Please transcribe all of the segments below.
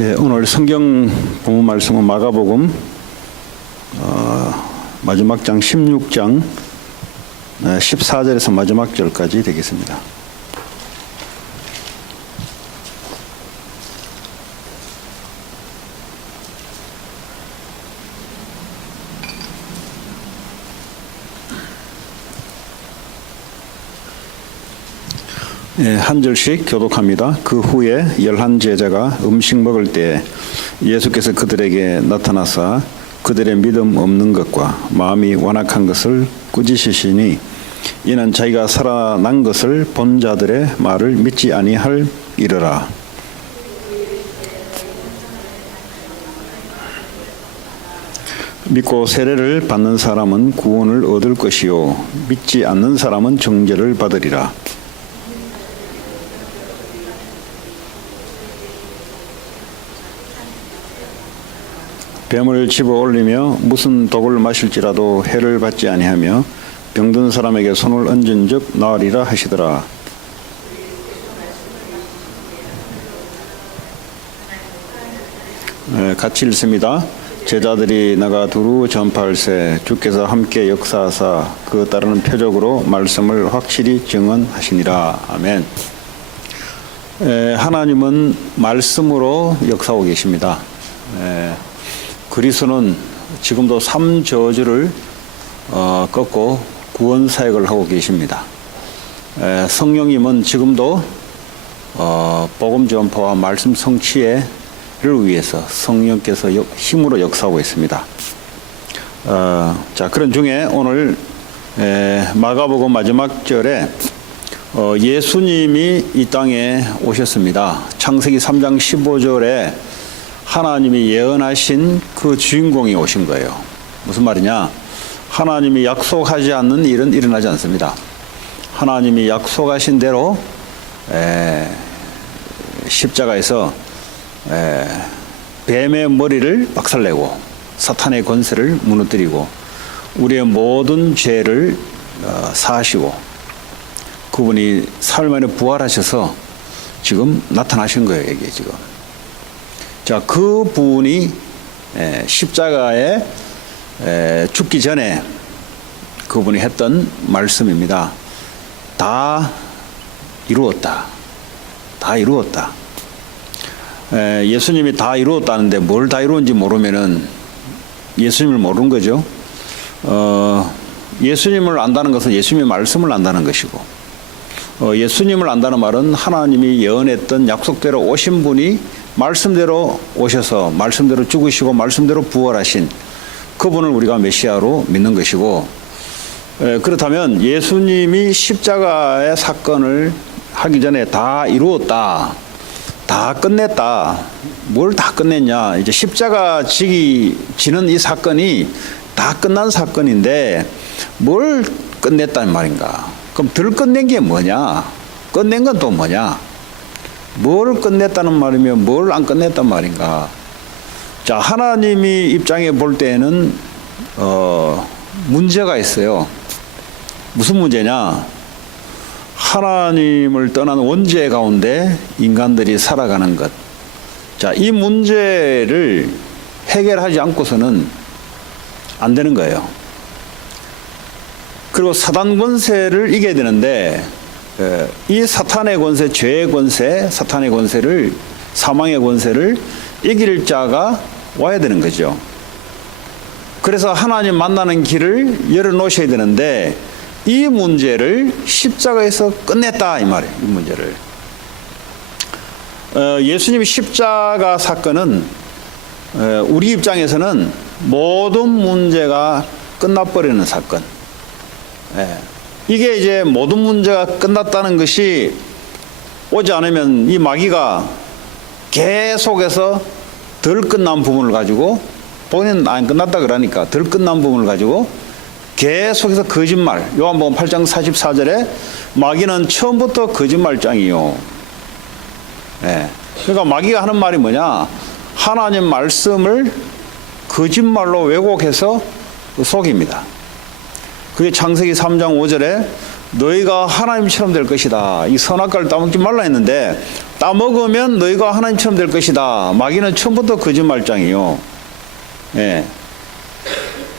오늘 성경 본문 말씀은 마가복음 마지막 장 16장 14절에서 마지막 절까지 되겠습니다. 한 절씩 교독합니다. 그 후에 11 제자가 음식 먹을 때 예수께서 그들에게 나타나사 그들의 믿음 없는 것과 마음이 완악한 것을 꾸짖으시니 이는 자기가 살아난 것을 본 자들의 말을 믿지 아니할이러라. 믿고 세례를 받는 사람은 구원을 얻을 것이요 믿지 않는 사람은 정죄를 받으리라. 뱀을 집어 올리며 무슨 독을 마실지라도 해를 받지 아니하며 병든 사람에게 손을 얹은 즉 나으리라 하시더라. 같이 읽습니다. 제자들이 나가 두루 전파할세 주께서 함께 역사하사 그 따르는 표적으로 말씀을 확실히 증언하시니라. 아멘. 하나님은 말씀으로 역사하고 계십니다. 그리스도는 지금도 3저주를 꺾고 구원 사역을 하고 계십니다. 성령님은 지금도 복음 전파와 말씀 성취를 위해서 성령께서 힘으로 역사하고 있습니다. 자, 그런 중에 오늘 마가복음 마지막 절에 예수님이 이 땅에 오셨습니다. 창세기 3장 15절에 하나님이 예언하신 그 주인공이 오신 거예요. 무슨 말이냐? 하나님이 약속하지 않는 일은 일어나지 않습니다. 하나님이 약속하신 대로 십자가에서 뱀의 머리를 박살내고 사탄의 권세를 무너뜨리고 우리의 모든 죄를 사하시고 그분이 사흘 만에 부활하셔서 지금 나타나신 거예요. 이게 지금. 자, 그 분이 십자가에 죽기 전에 그분이 했던 말씀입니다. 다 이루었다. 다 이루었다. 예수님이 다 이루었다는데 뭘 다 이루었는지 모르면은 예수님을 모르는 거죠. 예수님을 안다는 것은 예수님의 말씀을 안다는 것이고, 예수님을 안다는 말은 하나님이 예언했던 약속대로 오신 분이 말씀대로 오셔서 말씀대로 죽으시고 말씀대로 부활하신 그분을 우리가 메시아로 믿는 것이고, 그렇다면 예수님이 십자가의 사건을 하기 전에 다 이루었다, 다 끝냈다. 뭘 다 끝냈냐? 이제 십자가 지는 이 사건이 다 끝난 사건인데 뭘 끝냈다는 말인가? 그럼 덜 끝낸 게 뭐냐? 끝낸 건 또 뭐냐? 뭘 끝냈다는 말이면 뭘 안 끝냈단 말인가? 자, 하나님이 입장에 볼 때에는 문제가 있어요. 무슨 문제냐? 하나님을 떠난 원죄 가운데 인간들이 살아가는 것. 자, 이 문제를 해결하지 않고서는 안 되는 거예요. 그리고 사단 권세를 이겨야 되는데 이 사탄의 권세, 죄의 권세, 사탄의 권세를, 사망의 권세를 이길 자가 와야 되는 거죠. 그래서 하나님 만나는 길을 열어놓으셔야 되는데 이 문제를 십자가에서 끝냈다 이 말이에요. 이 문제를. 예수님의 십자가 사건은 우리 입장에서는 모든 문제가 끝나버리는 사건. 이게 이제 모든 문제가 끝났다는 것이 오지 않으면 이 마귀가 계속해서 덜 끝난 부분을 가지고, 본인은 안 끝났다 그러니까 덜 끝난 부분을 가지고 계속해서 거짓말. 요한복음 8장 44절에 마귀는 처음부터 거짓말장이요. 그러니까 마귀가 하는 말이 뭐냐? 하나님 말씀을 거짓말로 왜곡해서 속입니다. 그게 창세기 3장 5절에 너희가 하나님처럼 될 것이다. 이 선악과를 따먹지 말라 했는데 따먹으면 너희가 하나님처럼 될 것이다. 마귀는 처음부터 거짓말장이요. 예.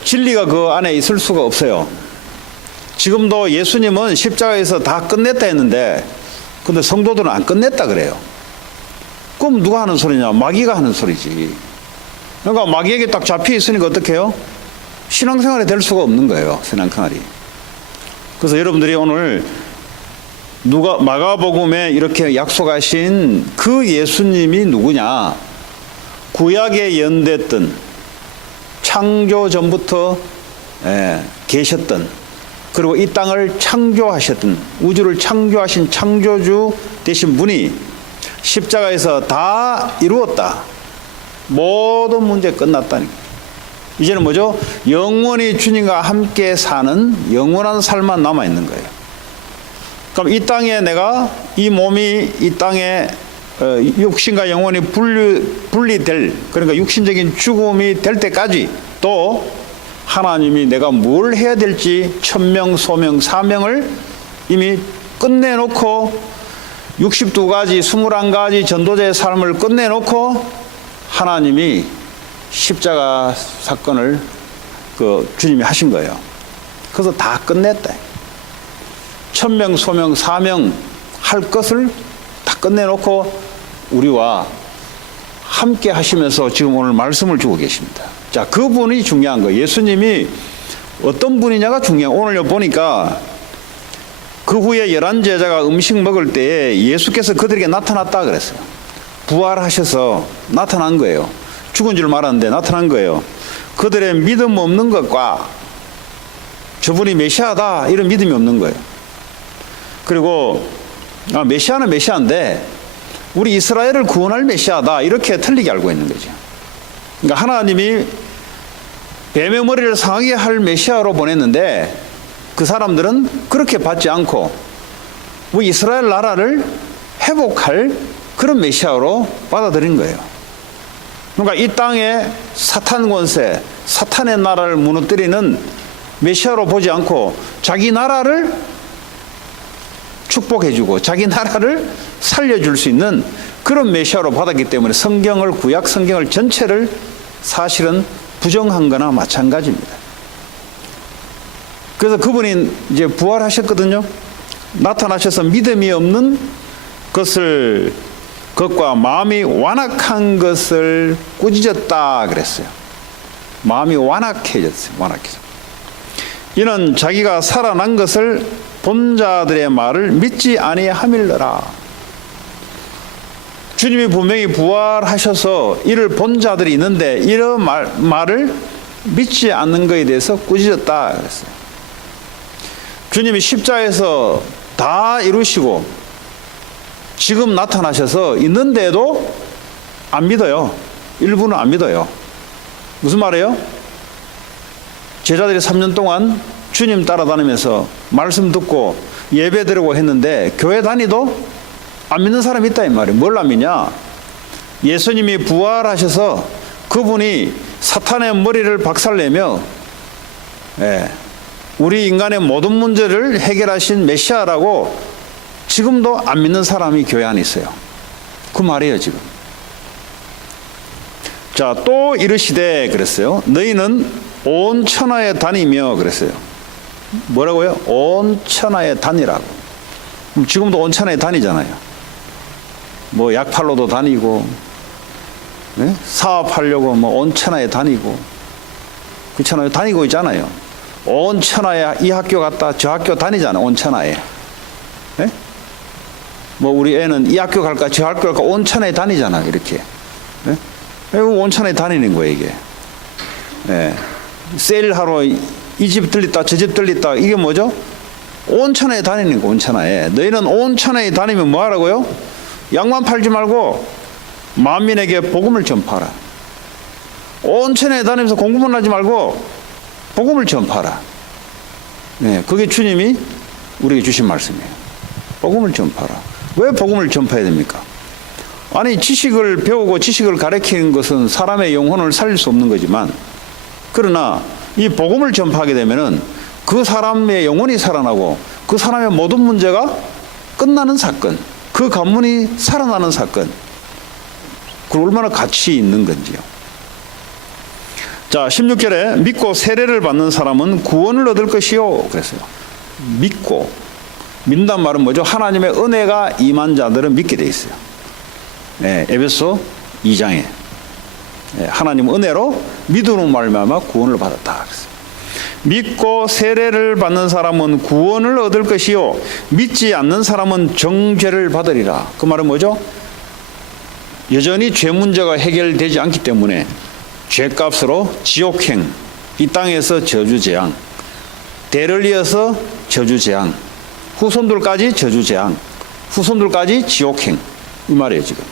진리가 그 안에 있을 수가 없어요. 지금도 예수님은 십자가에서 다 끝냈다 했는데 근데 성도들은 안 끝냈다 그래요. 그럼 누가 하는 소리냐? 마귀가 하는 소리지. 그러니까 마귀에게 딱 잡혀 있으니까 어떻게 해요? 신앙생활이 될 수가 없는 거예요. 신앙생활이. 그래서 여러분들이 오늘 누가 마가복음에 이렇게 약속하신 그 예수님이 누구냐? 구약에 연됐던 창조 전부터 계셨던 그리고 이 땅을 창조하셨던 우주를 창조하신 창조주 되신 분이 십자가에서 다 이루었다. 모든 문제 끝났다니까. 이제는 뭐죠? 영원히 주님과 함께 사는 영원한 삶만 남아있는 거예요. 그럼 이 땅에 내가 이 몸이 이 땅에 육신과 영혼이 분리될 그러니까 육신적인 죽음이 될 때까지 또 하나님이 내가 뭘 해야 될지 천명, 소명, 사명을 이미 끝내놓고 62가지, 21가지 전도자의 삶을 끝내놓고 하나님이 십자가 사건을 주님이 하신 거예요. 그래서 다 끝냈다. 천명, 소명, 사명 할 것을 다 끝내놓고 우리와 함께 하시면서 지금 오늘 말씀을 주고 계십니다. 자, 그분이 중요한 거예요. 예수님이 어떤 분이냐가 중요해요. 오늘 보니까 그 후에 11제자가 음식 먹을 때에 예수께서 그들에게 나타났다 그랬어요. 부활하셔서 나타난 거예요. 죽은 줄 말았는데 나타난 거예요. 그들의 믿음 없는 것과 저분이 메시아다 이런 믿음이 없는 거예요. 그리고 메시아는 메시아인데 우리 이스라엘을 구원할 메시아다 이렇게 틀리게 알고 있는 거죠. 그러니까 하나님이 뱀의 머리를 상하게 할 메시아로 보냈는데 그 사람들은 그렇게 받지 않고 우리 이스라엘 나라를 회복할 그런 메시아로 받아들인 거예요. 그러니까 이 땅에 사탄 권세, 사탄의 나라를 무너뜨리는 메시아로 보지 않고 자기 나라를 축복해주고 자기 나라를 살려줄 수 있는 그런 메시아로 받았기 때문에 성경을 구약 성경을 전체를 사실은 부정한 거나 마찬가지입니다. 그래서 그분이 이제 부활하셨거든요. 나타나셔서 믿음이 없는 것과 마음이 완악한 것을 꾸짖었다 그랬어요. 마음이 완악해졌어요. 이는 자기가 살아난 것을 본 자들의 말을 믿지 아니함일러라. 주님이 분명히 부활하셔서 이를 본 자들이 있는데 이런 말을 믿지 않는 것에 대해서 꾸짖었다 그랬어요. 주님이 십자가에서 다 이루시고 지금 나타나셔서 있는데도 안 믿어요. 일부는 안 믿어요. 무슨 말이에요? 제자들이 3년 동안 주님 따라다니면서 말씀 듣고 예배 드리고 했는데 교회 다니도 안 믿는 사람이 있다 이 말이에요. 뭘 안 믿냐? 예수님이 부활하셔서 그분이 사탄의 머리를 박살내며 우리 인간의 모든 문제를 해결하신 메시아라고 지금도 안 믿는 사람이 교회 안에 있어요. 그 말이에요 지금. 자, 또 이르시되 그랬어요. 너희는 온 천하에 다니며 그랬어요. 뭐라고요? 온 천하에 다니라고. 지금도 온 천하에 다니잖아요. 뭐 약팔로도 다니고 사업하려고 뭐 온 천하에 다니고 그렇잖아요. 다니고 있잖아요. 온 천하에 이 학교 갔다 저 학교 다니잖아. 온 천하에. 뭐 우리 애는 이 학교 갈까 저 학교 갈까 온 천하에 다니잖아. 이렇게. 온 천하에 다니는 거예요 이게. 세일하러 이 집 들렸다 저 집 들렸다 이게 뭐죠? 온 천하에 다니는 거. 온 천하에. 너희는 온 천하에 다니면 뭐 하라고요? 양만 팔지 말고 만민에게 복음을 전파하라. 온 천하에 다니면서 공부만 하지 말고 복음을 전파하라. 그게 주님이 우리에게 주신 말씀이에요. 복음을 전파하라. 왜 복음을 전파해야 됩니까? 아니 지식을 배우고 지식을 가르치는 것은 사람의 영혼을 살릴 수 없는 거지만 그러나 이 복음을 전파하게 되면은 그 사람의 영혼이 살아나고 그 사람의 모든 문제가 끝나는 사건, 그 가문이 살아나는 사건, 그 얼마나 가치 있는 건지요. 자, 16절에 믿고 세례를 받는 사람은 구원을 얻을 것이요 그랬어요. 믿는단 말은 뭐죠? 하나님의 은혜가 임한 자들은 믿게 돼 있어요. 네, 에베소 2장에 하나님 은혜로 믿음으로 말미암아 구원을 받았다 그랬어요. 믿고 세례를 받는 사람은 구원을 얻을 것이요 믿지 않는 사람은 정죄를 받으리라. 그 말은 뭐죠? 여전히 죄 문제가 해결되지 않기 때문에 죄값으로 지옥행, 이 땅에서 저주재앙, 대를 이어서 저주재앙, 후손들까지 저주재앙, 후손들까지 지옥행, 이 말이에요 지금.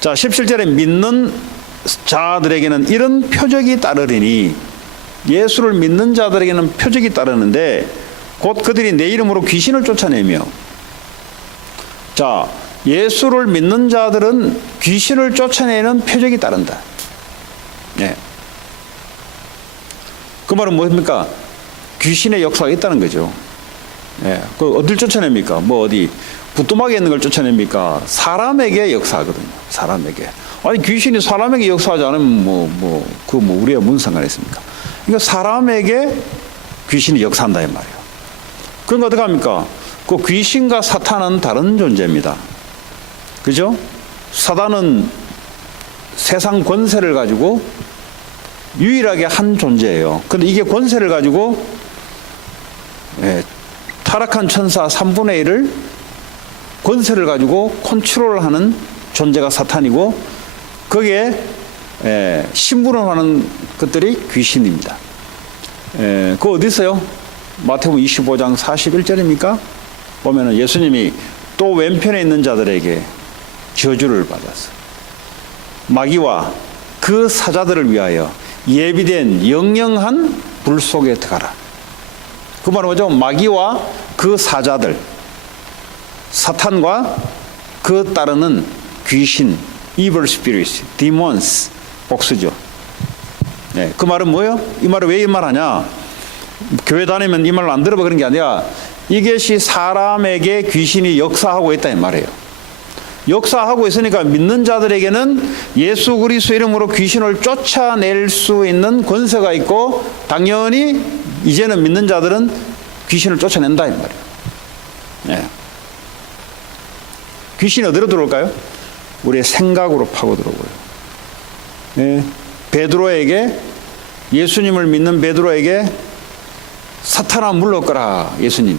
자, 17절에 믿는 자들에게는 이런 표적이 따르리니, 예수를 믿는 자들에게는 표적이 따르는데 곧 그들이 내 이름으로 귀신을 쫓아내며, 자, 예수를 믿는 자들은 귀신을 쫓아내는 표적이 따른다. 네. 그 말은 뭡니까? 귀신의 역사가 있다는 거죠. 네. 그 어딜 쫓아냅니까? 뭐 어디 부뚜막에 있는 걸 쫓아냅니까? 사람에게 역사하거든요. 사람에게. 아니 귀신이 사람에게 역사하지 않으면 우리가 무슨 상관이 있습니까? 그러니까 사람에게 귀신이 역사한다 이 말이에요. 그러니까 어떻게 합니까? 그 귀신과 사탄은 다른 존재입니다. 그죠? 사단은 세상 권세를 가지고 유일하게 한 존재예요. 근데 이게 권세를 가지고 타락한 천사 3분의 1을 권세를 가지고 컨트롤하는 존재가 사탄이고, 거기에 심부름 하는 것들이 귀신입니다. 그거 어디 있어요? 마태복음 25장 41절입니까? 보면은 예수님이 또 왼편에 있는 자들에게 저주를 받았어. 마귀와 그 사자들을 위하여 예비된 영영한 불 속에 들어가라. 그 말은 뭐죠? 마귀와 그 사자들, 사탄과 그 따르는 귀신, evil spirits, demons, 복수죠. 네, 그 말은 뭐예요? 이 말을 왜 이 말 하냐? 교회 다니면 이 말을 안 들어봐 그런 게 아니라 이것이 사람에게 귀신이 역사하고 있다 이 말이에요. 역사하고 있으니까 믿는 자들에게는 예수 그리스도 이름으로 귀신을 쫓아낼 수 있는 권세가 있고, 당연히 이제는 믿는 자들은 귀신을 쫓아낸다 이 말이에요. 네. 귀신이 어디로 들어올까요? 우리의 생각으로 파고 들어오고요. 네. 베드로에게, 예수님을 믿는 베드로에게 사탄아 물러가라 예수님이.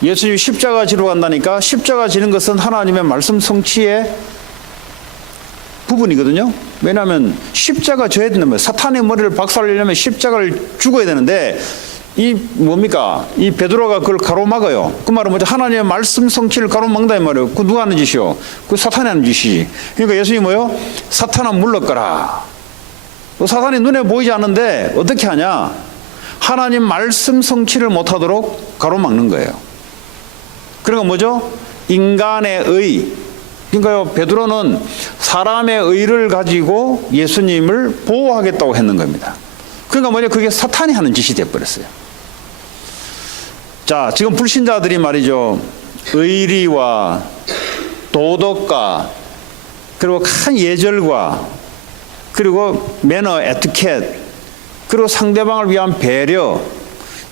예수님이 십자가 지러 간다니까, 십자가 지는 것은 하나님의 말씀 성취의 부분이거든요. 왜냐하면 십자가 져야 된다면, 사탄의 머리를 박살내려면 십자가를 죽어야 되는데, 이 뭡니까? 이 베드로가 그걸 가로막아요. 그 말은 뭐죠? 하나님의 말씀 성취를 가로막는다 이 말이에요. 그 누가 하는 짓이요? 그 사탄이 하는 짓이지. 그러니까 예수님이 뭐요? 사탄아 물러가라. 사탄이 눈에 보이지 않는데 어떻게 하냐? 하나님 말씀 성취를 못하도록 가로막는 거예요. 그러니까 뭐죠? 인간의 의. 그러니까요, 베드로는 사람의 의를 가지고 예수님을 보호하겠다고 했는 겁니다. 그러니까 뭐냐? 그게 사탄이 하는 짓이 되어버렸어요. 자, 지금 불신자들이 말이죠, 의리와 도덕과 그리고 큰 예절과 그리고 매너, 에티켓, 그리고 상대방을 위한 배려,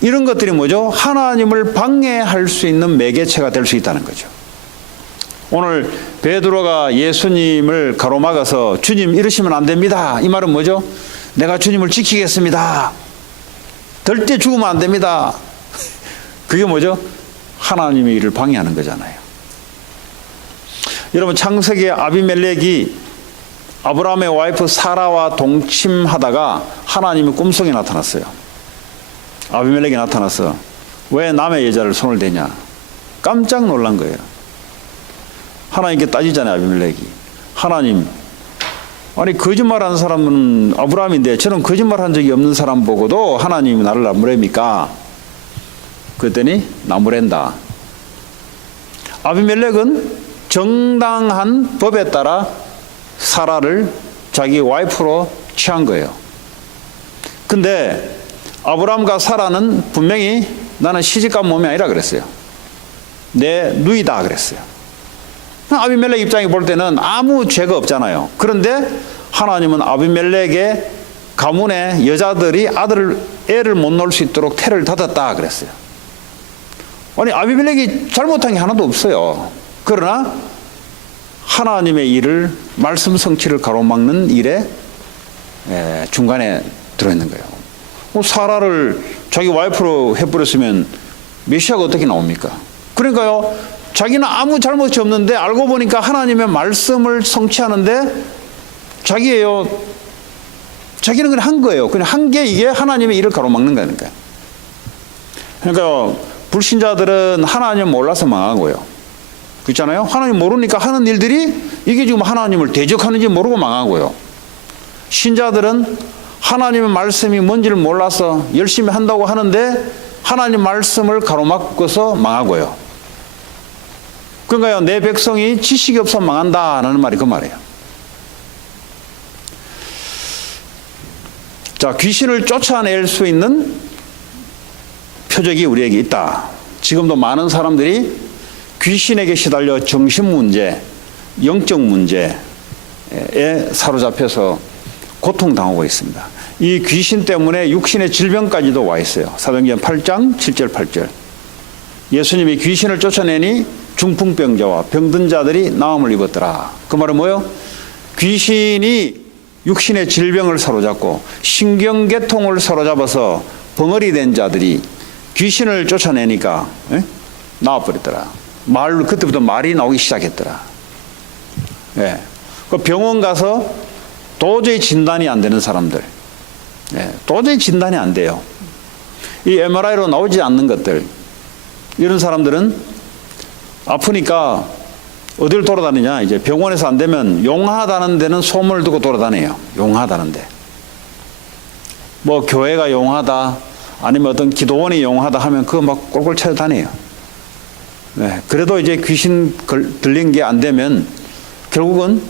이런 것들이 뭐죠? 하나님을 방해할 수 있는 매개체가 될 수 있다는 거죠. 오늘 베드로가 예수님을 가로막아서 주님 이러시면 안 됩니다. 이 말은 뭐죠? 내가 주님을 지키겠습니다. 절대 죽으면 안 됩니다. 그게 뭐죠? 하나님의 일을 방해하는 거잖아요. 여러분, 창세기의 아비멜렉이 아브라함의 와이프 사라와 동침하다가 하나님이 꿈속에 나타났어요. 아비멜렉이 나타나서 왜 남의 여자를 손을 대냐? 깜짝 놀란 거예요. 하나님께 따지잖아요, 아비멜렉이. 하나님, 아니 거짓말하는 사람은 아브라함인데 저는 거짓말한 적이 없는 사람 보고도 하나님이 나를 나무랍니까? 그랬더니 나무랜다. 아비멜렉은 정당한 법에 따라 사라를 자기 와이프로 취한 거예요. 근데 아브라함과 사라는 분명히 나는 시집간 몸이 아니라 그랬어요. 내 누이다 그랬어요. 아비멜렉 입장에 볼 때는 아무 죄가 없잖아요. 그런데 하나님은 아비멜렉의 가문의 여자들이 애를 못 낳을 수 있도록 태를 닫았다 그랬어요. 아니, 아비멜렉이 잘못한 게 하나도 없어요. 그러나 하나님의 일을, 말씀 성취를 가로막는 일에 중간에 들어있는 거예요. 사라를 자기 와이프로 해버렸으면 메시아가 어떻게 나옵니까? 그러니까요, 자기는 아무 잘못이 없는데 알고 보니까 하나님의 말씀을 성취하는데 자기는 그냥 한 거예요. 그냥 한 게 이게 하나님의 일을 가로막는 거니까요. 그러니까 불신자들은 하나님 몰라서 망하고요. 그렇잖아요? 하나님 모르니까 하는 일들이 이게 지금 하나님을 대적하는지 모르고 망하고요. 신자들은 하나님의 말씀이 뭔지를 몰라서 열심히 한다고 하는데 하나님 말씀을 가로막고서 망하고요. 그러니까요, 내 백성이 지식이 없어 망한다는 말이 그 말이에요. 자, 귀신을 쫓아낼 수 있는 표적이 우리에게 있다. 지금도 많은 사람들이 귀신에게 시달려 정신 문제, 영적 문제에 사로잡혀서 고통당하고 있습니다. 이 귀신 때문에 육신의 질병까지도 와 있어요. 사도행전 8장 7절 8절. 예수님이 귀신을 쫓아내니 중풍병자와 병든 자들이 나음을 입었더라. 그 말은 뭐예요? 귀신이 육신의 질병을 사로잡고 신경계통을 사로잡아서 벙어리 된 자들이 귀신을 쫓아내니까 나와버렸더라. 그때부터 말이 나오기 시작했더라. 예. 그 병원 가서 도저히 진단이 안 되는 사람들, 도저히 진단이 안 돼요. 이 MRI로 나오지 않는 것들, 이런 사람들은 아프니까 어디를 돌아다니냐? 이제 병원에서 안 되면 용하다는 데는 소문을 듣고 돌아다녀요. 용하다는데. 뭐 교회가 용하다, 아니면 어떤 기도원이 용하다 하면 그거 막 꼴꼴 찾아다녀요. 네. 그래도 이제 귀신 들린 게 안 되면 결국은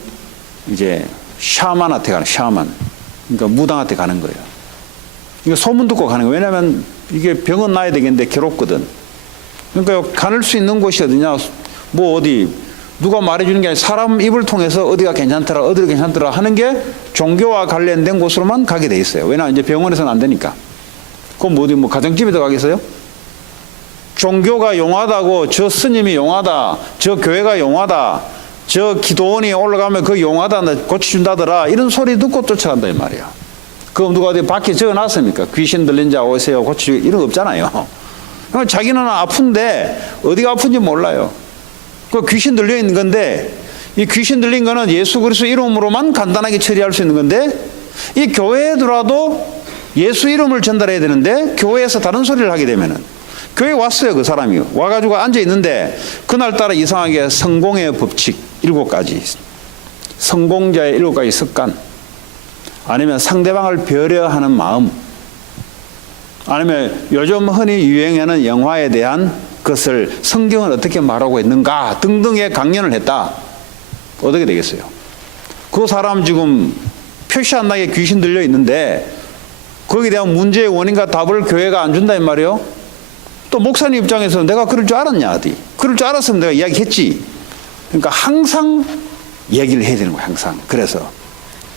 이제 샤만한테 가는, 샤만. 그러니까 무당한테 가는 거예요. 그러니까 소문 듣고 가는 거예요. 왜냐하면 이게 병은 나야 되겠는데 괴롭거든. 그러니까 가는 수 있는 곳이 어디냐? 뭐 어디 누가 말해주는 게 아니라 사람 입을 통해서 어디가 괜찮더라, 어디가 괜찮더라 하는 게 종교와 관련된 곳으로만 가게 돼 있어요. 왜냐하면 이제 병원에서는 안 되니까. 그럼 뭐 어디 뭐 가정집에도 가겠어요? 종교가 용하다고, 저 스님이 용하다, 저 교회가 용하다, 저 기도원이 올라가면 그 용하다, 고쳐준다더라, 이런 소리 듣고 쫓아간다 이 말이야. 그럼 누가 어디 밖에 적어놨습니까? 귀신 들린 자 오세요, 고쳐주고, 이런 거 없잖아요. 자기는 아픈데 어디가 아픈지 몰라요. 그 귀신 들려 있는 건데, 이 귀신 들린 거는 예수 그리스도 이름으로만 간단하게 처리할 수 있는 건데, 이 교회에 들어와도 예수 이름을 전달해야 되는데 교회에서 다른 소리를 하게 되면은, 교회에 왔어요. 그 사람이 와가지고 앉아 있는데 그날따라 이상하게 성공의 법칙 7가지, 성공자의 7가지 습관, 아니면 상대방을 배려하는 마음, 아니면 요즘 흔히 유행하는 영화에 대한 것을 성경은 어떻게 말하고 있는가 등등의 강연을 했다. 어떻게 되겠어요? 그 사람 지금 표시 안 나게 귀신 들려 있는데 거기에 대한 문제의 원인과 답을 교회가 안 준다 이 말이에요. 또 목사님 입장에서 내가 그럴 줄 알았냐, 어디? 그럴 줄 알았으면 내가 이야기했지. 그러니까 항상 얘기를 해야 되는 거예요. 항상. 그래서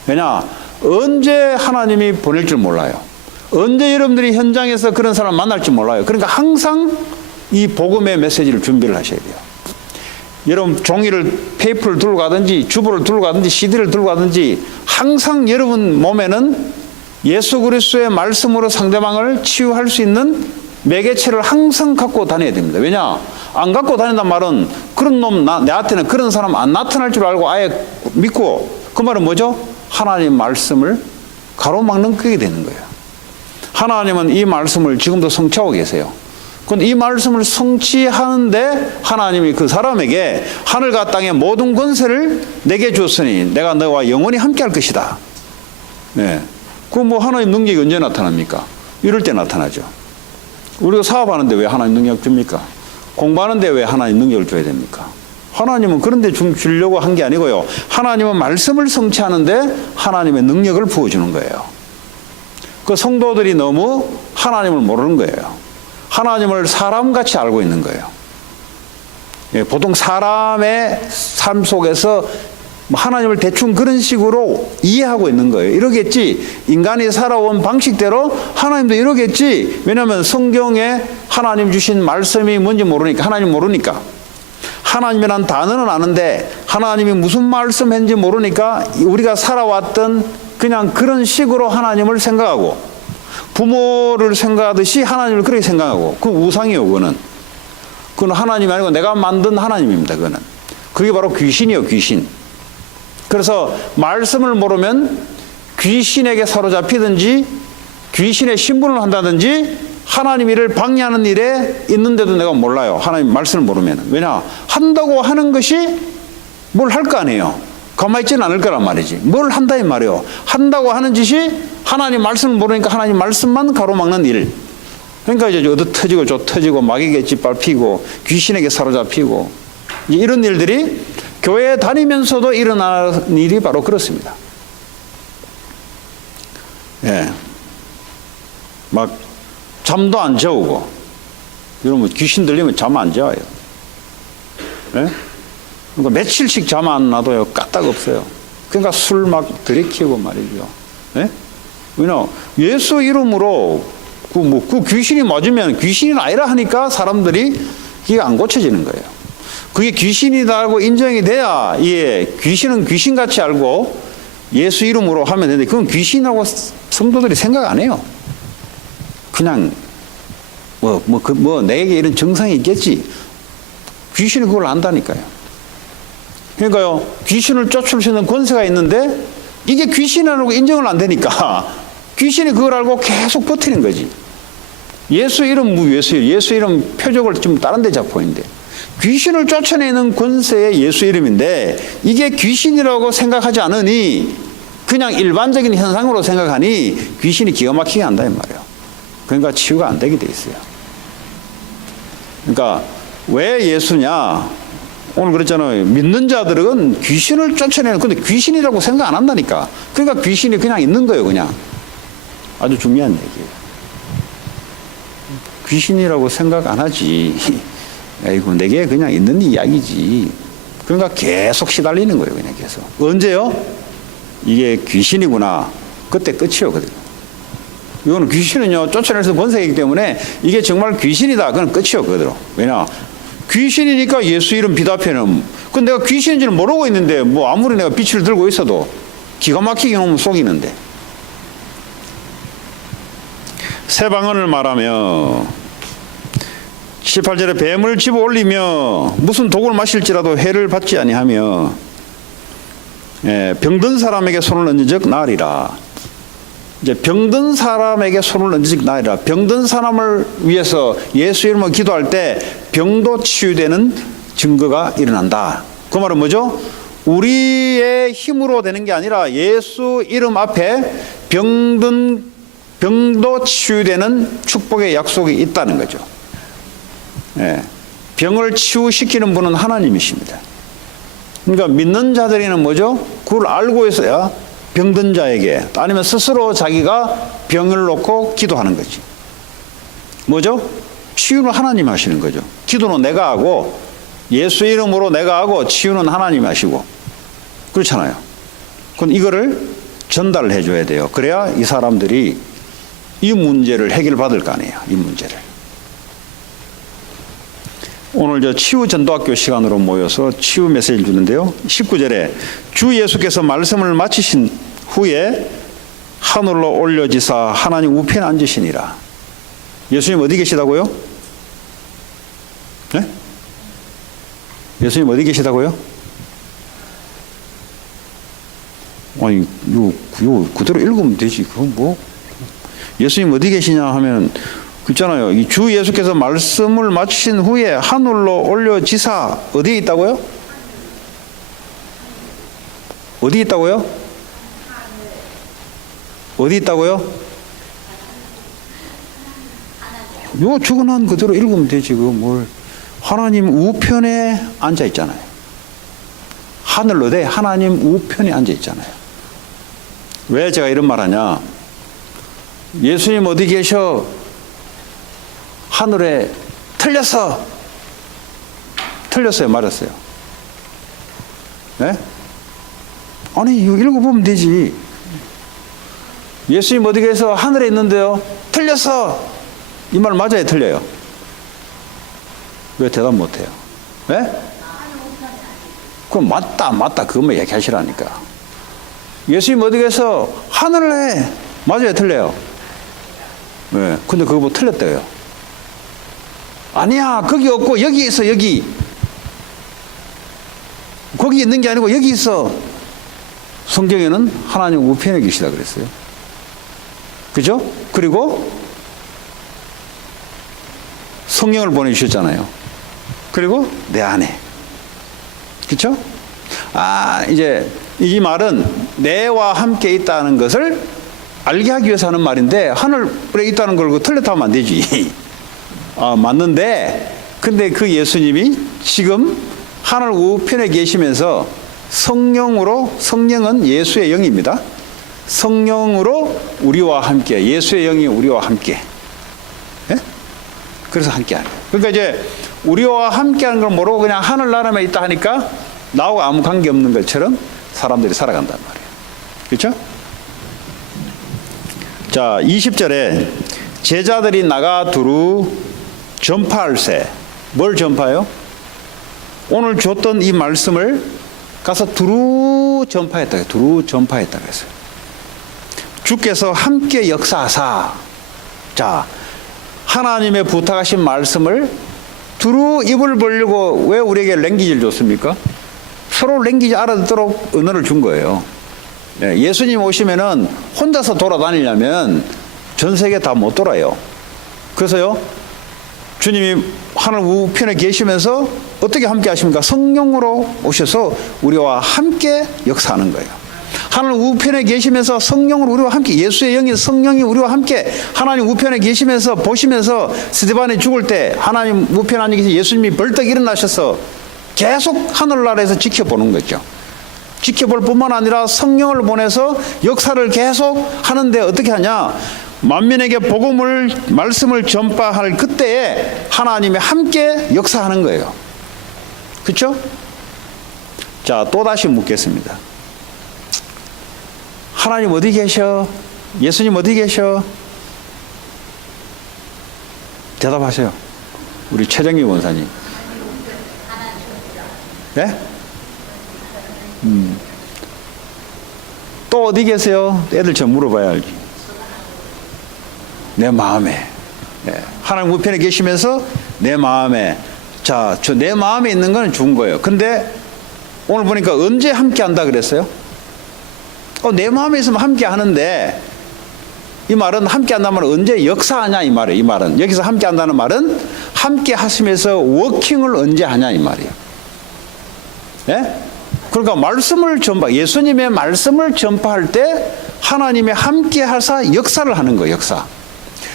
왜냐, 언제 하나님이 보낼 줄 몰라요. 언제 여러분들이 현장에서 그런 사람 만날지 몰라요. 그러니까 항상 이 복음의 메시지를 준비를 하셔야 돼요. 여러분 종이를, 페이퍼를 들고 가든지 주보를 들고 가든지 CD를 들고 가든지 항상 여러분 몸에는 예수 그리스도의 말씀으로 상대방을 치유할 수 있는 매개체를 항상 갖고 다녀야 됩니다. 왜냐? 안 갖고 다닌단 말은 그런 놈, 내한테는 그런 사람 안 나타날 줄 알고 아예 믿고, 그 말은 뭐죠? 하나님 말씀을 가로막는 그게 되는 거예요. 하나님은 이 말씀을 지금도 성취하고 계세요. 그런데 이 말씀을 성취하는데 하나님이 그 사람에게 하늘과 땅의 모든 권세를 내게 주었으니 내가 너와 영원히 함께 할 것이다. 네. 그 뭐 하나님 능력이 언제 나타납니까? 이럴 때 나타나죠. 우리가 사업하는데 왜 하나님 능력 줍니까? 공부하는데 왜 하나님 능력을 줘야 됩니까? 하나님은 그런 데 주려고 한 게 아니고요. 하나님은 말씀을 성취하는데 하나님의 능력을 부어주는 거예요. 그 성도들이 너무 하나님을 모르는 거예요. 하나님을 사람같이 알고 있는 거예요. 예, 보통 사람의 삶 속에서 하나님을 대충 그런 식으로 이해하고 있는 거예요. 이러겠지. 인간이 살아온 방식대로 하나님도 이러겠지. 왜냐하면 성경에 하나님 주신 말씀이 뭔지 모르니까, 하나님 모르니까. 하나님이란 단어는 아는데 하나님이 무슨 말씀했는지 모르니까 우리가 살아왔던 그냥 그런 식으로 하나님을 생각하고, 부모를 생각하듯이 하나님을 그렇게 생각하고, 그 우상이요. 그건 하나님이 아니고 내가 만든 하나님입니다. 그게 바로 귀신이요, 귀신. 그래서 말씀을 모르면 귀신에게 사로잡히든지 귀신의 신분을 한다든지 하나님 일을 방해하는 일에 있는데도 내가 몰라요. 하나님 말씀을 모르면. 왜냐? 한다고 하는 것이 뭘 할 거 아니에요. 가만히 있지는 않을 거란 말이지. 뭘 한다 이 말이에요. 한다고 하는 짓이 하나님 말씀을 모르니까 하나님 말씀만 가로막는 일. 그러니까 이제 어디 터지고 저 터지고 마귀에게 짓밟히고 귀신에게 사로잡히고 이런 일들이 교회에 다니면서도 일어나는 일이 바로 그렇습니다. 예. 막 잠도 안 재우고, 이러면 귀신 들리면 잠 안 재워요. 예? 그러니까 며칠씩 잠 안 놔도요, 까딱 없어요. 그러니까 술 막 들이키고 말이죠. 예? 왜냐, 예수 이름으로 그 귀신이 맞으면 귀신이 아니라 하니까 사람들이 이게 안 고쳐지는 거예요. 그게 귀신이다고 인정이 돼야, 예, 귀신은 귀신같이 알고 예수 이름으로 하면 되는데, 그건 귀신이라고 성도들이 생각 안 해요. 그냥, 내게 이런 정상이 있겠지. 귀신이 그걸 안다니까요. 그러니까요, 귀신을 쫓을 수 있는 권세가 있는데, 이게 귀신이라고 인정을 안 되니까, 귀신이 그걸 알고 계속 버티는 거지. 예수 이름 예수 이름 표적을 좀 다른 데 잡고 있는데, 귀신을 쫓아내는 권세의 예수 이름인데 이게 귀신이라고 생각하지 않으니, 그냥 일반적인 현상으로 생각하니 귀신이 기가 막히게 한다 이 말이에요. 그러니까 치유가 안 되게 돼 있어요. 그러니까 왜 예수냐? 오늘 그랬잖아요. 믿는 자들은 귀신을 쫓아내는, 근데 귀신이라고 생각 안 한다니까. 그러니까 귀신이 그냥 있는 거예요. 그냥. 아주 중요한 얘기예요. 귀신이라고 생각 안 하지. 아이고, 내게 그냥 있는 이야기지. 그러니까 계속 시달리는 거예요. 그냥 계속. 언제요? 이게 귀신이구나. 그때 끝이요. 이거는 귀신은요, 쫓아낼 수 있는 권세이기 때문에 이게 정말 귀신이다. 그건 끝이요. 그대로. 왜냐? 귀신이니까 예수 이름 비답해는. 근데 내가 귀신인지는 모르고 있는데, 아무리 내가 빛을 들고 있어도 기가 막히게 놈은 속이는데. 새 방언을 말하며 18절에 뱀을 집어 올리며 무슨 독을 마실지라도 해를 받지 아니하며, 예, 병든 사람에게 손을 얹은 적 나으리라. 이제 병든 사람에게 손을 얹은 적 나으리라. 병든 사람을 위해서 예수 이름으로 기도할 때 병도 치유되는 증거가 일어난다. 그 말은 뭐죠? 우리의 힘으로 되는 게 아니라 예수 이름 앞에 병도 치유되는 축복의 약속이 있다는 거죠. 예, 병을 치유시키는 분은 하나님이십니다. 그러니까 믿는 자들에게는 뭐죠? 그걸 알고 있어야 병든 자에게, 아니면 스스로 자기가 병을 놓고 기도하는 거지. 뭐죠? 치유는 하나님이 하시는 거죠. 기도는 내가 하고, 예수 이름으로 내가 하고, 치유는 하나님이 하시고. 그렇잖아요. 그럼 이거를 전달을 해줘야 돼요. 그래야 이 사람들이 이 문제를 해결받을 거 아니에요. 이 문제를. 오늘 저 치유 전도학교 시간으로 모여서 치유 메시지를 주는데요. 19절에 주 예수께서 말씀을 마치신 후에 하늘로 올려지사 하나님 우편에 앉으시니라. 예수님 어디 계시다고요? 네? 예수님 어디 계시다고요? 아니, 요 그대로 읽으면 되지. 그건 뭐? 예수님 어디 계시냐 하면, 있잖아요. 이 주 예수께서 말씀을 마치신 후에 하늘로 올려지사 어디에 있다고요? 어디 있다고요? 어디 있다고요? 요 주근한 그대로 읽으면 되지. 그 뭘? 하나님 우편에 앉아 있잖아요. 하늘 어디? 하나님 우편에 앉아 있잖아요. 왜 제가 이런 말 하냐? 예수님 어디 계셔? 하늘에 틀렸어. 틀렸어요, 맞았어요? 네? 아니, 이거 읽어보면 되지. 예수님 어디 계서 하늘에 있는데요? 틀렸어. 이 말 맞아요, 틀려요? 왜 대답 못해요? 네? 그럼 맞다 그것만 얘기하시라니까. 예수님 어디 계서 하늘에 맞아요, 틀려요? 네. 근데 그거 뭐 틀렸대요. 아니야, 거기 없고 여기 있어. 여기 거기 있는 게 아니고 여기 있어. 성경에는 하나님 우편에 계시다 그랬어요. 그죠? 그리고 성령을 보내주셨잖아요. 그리고 내 안에. 그렇죠? 이제 이 말은 내와 함께 있다는 것을 알게 하기 위해서 하는 말인데, 하늘에 있다는 걸 틀렸다 하면 안 되지. 맞는데, 근데 그 예수님이 지금 하늘 우편에 계시면서 성령은 예수의 영입니다. 성령으로 우리와 함께, 예수의 영이 우리와 함께. 예? 그래서 함께 하는 거예요. 그러니까 이제 우리와 함께 하는 걸 모르고 그냥 하늘나라에 있다 하니까 나하고 아무 관계 없는 것처럼 사람들이 살아간단 말이에요. 그렇죠? 자, 20절에 제자들이 나가 두루 전파할세. 뭘 전파해요? 오늘 줬던 이 말씀을 가서 두루 전파했다. 두루 전파했다 그랬어요. 주께서 함께 역사하사. 자, 하나님의 부탁하신 말씀을 두루 입을 벌리고 왜 우리에게 랭귀지를 줬습니까? 서로 랭귀지 알아듣도록 언어를 준 거예요. 예수님 오시면은 혼자서 돌아다니려면 전 세계 다 못 돌아요. 그래서요, 주님이 하늘 우편에 계시면서 어떻게 함께 하십니까? 성령으로 오셔서 우리와 함께 역사하는 거예요. 하늘 우편에 계시면서 성령으로 우리와 함께, 예수의 영이 성령이 우리와 함께 하나님 우편에 계시면서 보시면서 스데반이 죽을 때 하나님 우편 안에 계신 예수님이 벌떡 일어나셔서 계속 하늘나라에서 지켜보는 거죠. 지켜볼 뿐만 아니라 성령을 보내서 역사를 계속 하는데 어떻게 하냐? 만민에게 복음을, 말씀을 전파할 그때에 하나님이 함께 역사하는 거예요. 그렇죠? 자, 또다시 묻겠습니다. 하나님 어디 계셔? 예수님 어디 계셔? 대답하세요. 우리 최정희 원사님. 네? 또 어디 계세요? 애들 좀 물어봐야 알지. 내 마음에. 네. 하나님 우편에 계시면서 내 마음에. 자, 저 내 마음에 있는 건 좋은 거예요. 근데 오늘 보니까 언제 함께 한다 그랬어요? 내 마음에 있으면 함께 하는데, 이 말은 함께 한다는 말은 언제 역사하냐 이 말이에요. 이 말은 여기서 함께 한다는 말은 함께 하시면서 워킹을 언제 하냐 이 말이에요. 예? 그러니까 말씀을 전파, 예수님의 말씀을 전파할 때 하나님의 함께 하사 역사를 하는 거예요. 역사.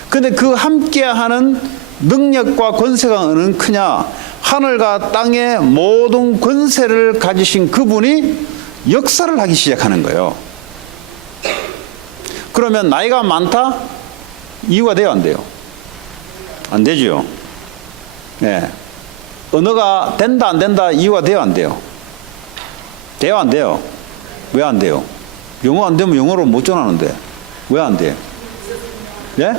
근데 그 함께 하는 능력과 권세가 어느 크냐? 하늘과 땅의 모든 권세를 가지신 그분이 역사를 하기 시작하는 거예요. 그러면 나이가 많다? 이유가 돼요, 안 돼요? 안 되죠. 네. 언어가 된다, 안 된다? 이유가 돼요, 안 돼요? 돼요, 안 돼요? 왜 안 돼요? 영어 안 되면 영어로 못 전하는데 왜 안 돼? 예?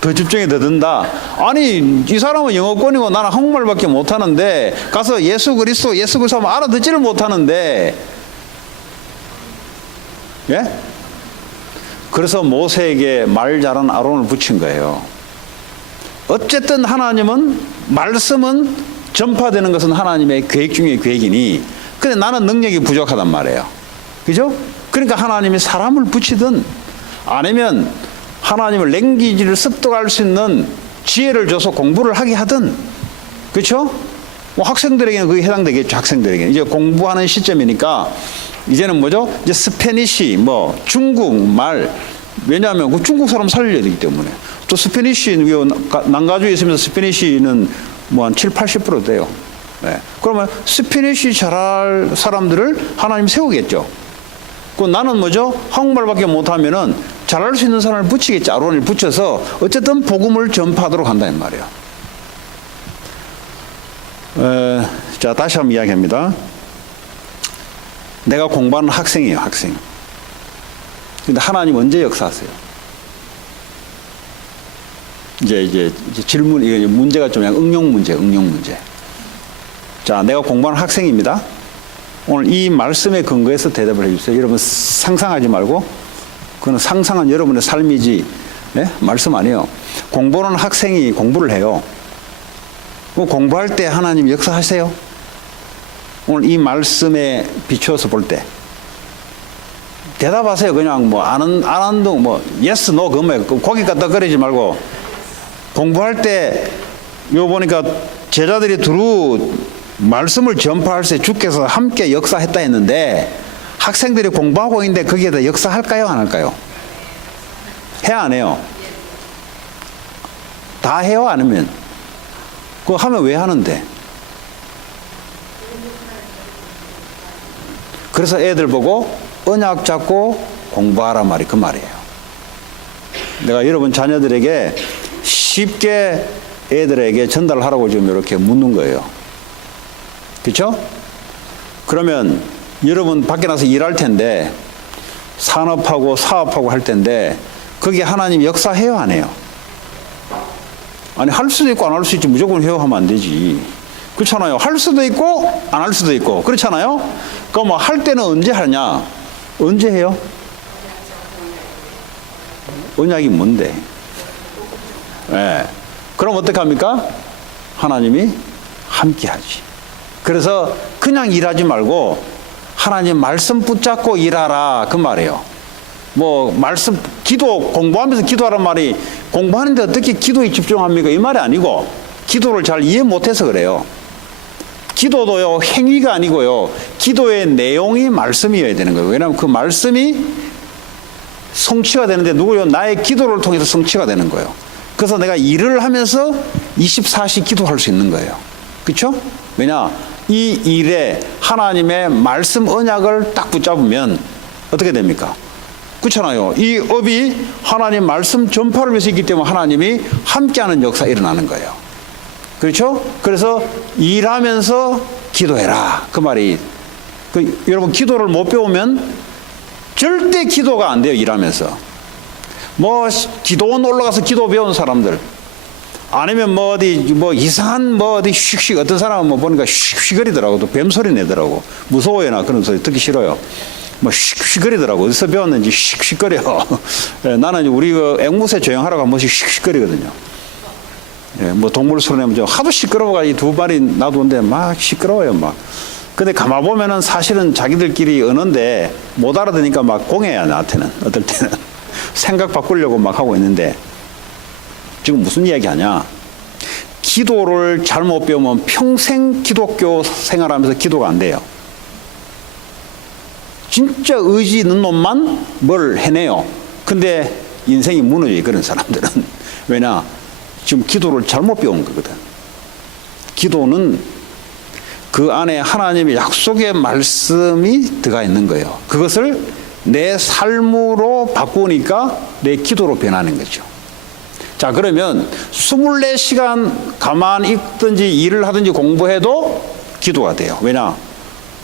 더 집중이 더 든다. 아니, 이 사람은 영어권이고 나는 한국말밖에 못하는데 가서 예수 그리스도 하면 알아듣지를 못하는데, 예? 그래서 모세에게 말 잘한 아론을 붙인 거예요. 어쨌든 하나님은, 말씀은 전파되는 것은 하나님의 계획 중의 계획이니, 근데 나는 능력이 부족하단 말이에요. 그죠? 그러니까 하나님이 사람을 붙이든 아니면 하나님을 랭귀지를 습득할 수 있는 지혜를 줘서 공부를 하게 하든, 그렇죠? 뭐 학생들에게는 그게 해당되겠죠. 학생들에게는 이제 공부하는 시점이니까 이제는 뭐죠? 이제 스페니시, 뭐 중국 말, 왜냐하면 그 중국 사람 살려야 되기 때문에. 또 스페니시, 난가주에 있으면서 스페니시는 뭐 한 70-80% 돼요. 네. 그러면 스페니시 잘할 사람들을 하나님 세우겠죠. 그 나는 뭐죠? 한국말밖에 못하면은 잘할 수 있는 사람을 붙이겠지. 아론을 붙여서 어쨌든 복음을 전파하도록 한다는 말이에요. 자, 다시 한번 이야기합니다. 내가 공부하는 학생이에요, 학생. 근데 하나님 언제 역사하세요? 이제 질문, 이게 문제가 좀 약간 응용 문제. 자, 내가 공부하는 학생입니다. 오늘 이 말씀에 근거해서 대답을 해주세요. 여러분 상상하지 말고, 그건 상상한 여러분의 삶이지, 네? 말씀 아니에요. 공부하는 학생이 공부를 해요. 공부할 때 하나님 역사하세요. 오늘 이 말씀에 비추어서 볼 때 대답하세요. 그냥 뭐 아는 둥 뭐 yes, no 그거면 고기 갖다 끓이지 말고, 공부할 때 요 보니까 제자들이 두루 말씀을 전파할 때 주께서 함께 역사했다 했는데, 학생들이 공부하고 있는데 거기에다 역사할까요, 안 할까요? 해야 안 해요? 다 해요, 안 하면? 그거 하면 왜 하는데? 그래서 애들 보고 언약 잡고 공부하라 말이 그 말이에요. 내가 여러분 자녀들에게 쉽게 애들에게 전달하라고 지금 이렇게 묻는 거예요. 그렇죠? 그러면 여러분 밖에 나서 일할 텐데, 산업하고 사업하고 할 텐데 거기에 하나님 역사해요, 안 해요? 아니, 할 수도 있고 안 할 수 있지 무조건 해요 하면 안 되지. 그렇잖아요. 할 수도 있고 안 할 수도 있고 그렇잖아요. 그럼 뭐 할 때는 언제 하냐? 언제 해요? 언약이 뭔데? 네. 그럼 어떻게 합니까? 하나님이 함께 하지. 그래서 그냥 일하지 말고 하나님 말씀 붙잡고 일하라 그 말이에요. 뭐 말씀 기도 공부하면서 기도하란 말이, 공부하는데 어떻게 기도에 집중합니까? 이 말이 아니고, 기도를 잘 이해 못해서 그래요. 기도도요 행위가 아니고요, 기도의 내용이 말씀이어야 되는 거예요. 왜냐하면 그 말씀이 성취가 되는데 누구요? 나의 기도를 통해서 성취가 되는 거예요. 그래서 내가 일을 하면서 24시 기도할 수 있는 거예요. 그렇죠? 왜냐? 이 일에 하나님의 말씀 언약을 딱 붙잡으면 어떻게 됩니까? 그렇잖아요. 이 업이 하나님 말씀 전파를 위해서 있기 때문에 하나님이 함께하는 역사가 일어나는 거예요. 그렇죠? 그래서 일하면서 기도해라 그 말이. 여러분 기도를 못 배우면 절대 기도가 안 돼요. 일하면서 뭐 기도원 올라가서 기도 배운 사람들, 아니면 뭐 어디 뭐 이상한 뭐 어디 슉슉, 어떤 사람은 뭐 보니까 슉슉거리더라고. 또 뱀소리 내더라고. 무서워요. 나 그런 소리 듣기 싫어요. 뭐 슉슉거리더라고. 어디서 배웠는지 슉슉거려. 나는 우리 그 앵무새 조형하라고 한 번씩 슉슉거리거든요. 예, 뭐 동물 소리 내면 좀 하도 시끄러워가지고 두 마리 놔두는데 막 시끄러워요, 막. 근데 가만 보면은 사실은 자기들끼리 어는데 못 알아듣으니까 막 공해야, 나한테는. 어떨 때는. 생각 바꾸려고 막 하고 있는데, 지금 무슨 이야기 하냐? 기도를 잘못 배우면 평생 기독교 생활하면서 기도가 안 돼요. 진짜 의지 있는 놈만 뭘 해내요. 근데 인생이 무너져요, 그런 사람들은. 왜냐? 지금 기도를 잘못 배운 거거든. 기도는 그 안에 하나님의 약속의 말씀이 들어가 있는 거예요. 그것을 내 삶으로 바꾸니까 내 기도로 변하는 거죠. 자, 그러면 24시간 가만히 있든지 일을 하든지 공부해도 기도가 돼요. 왜냐?